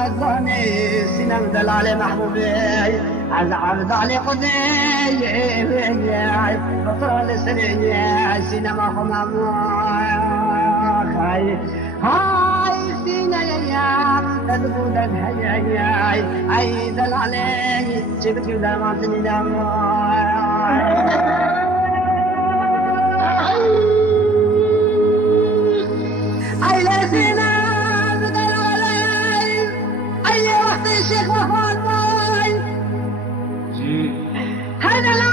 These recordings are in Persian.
غزاني سينما دلال محبوبي عبد علي قدي بطل سريع سينما خمام هاي سينا يا تدبود الهياي اي دلالي جبت ما تنام اي لا سينا بدلالي اي وقت الشيخ وفاض هذا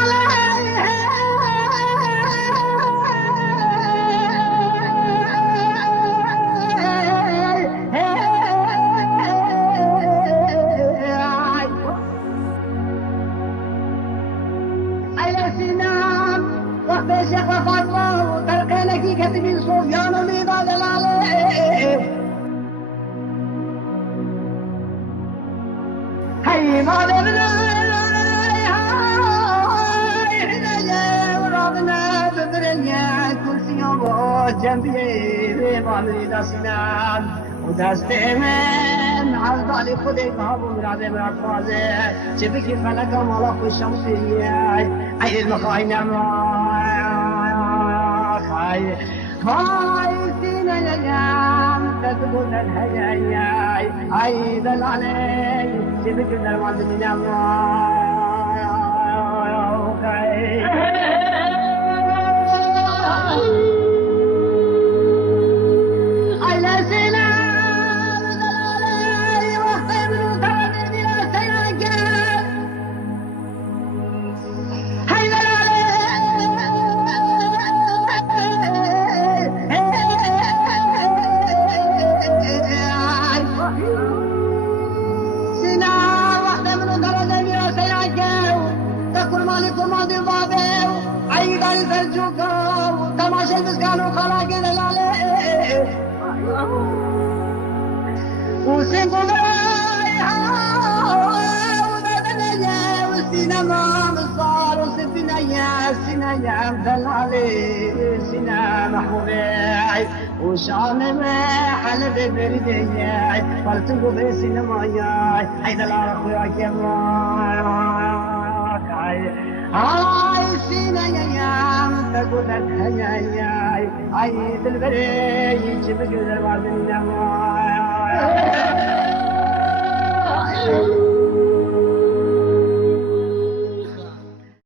جنبي بامري دستان ودسته من عالدالي خودي بابو مرادي مرافازي جبكي فلك مالا خوشمسي اي المخاينة خاي هاي سينا يا تدبون الهياي اي دلالي جبكي درمان دنيا وشام محل ببردياي فلتنقو بسينماياي هيدا العرق وياك يا ماي هاي سينا يا تقول الهياي هاي البري يجيب جدر بعد النماي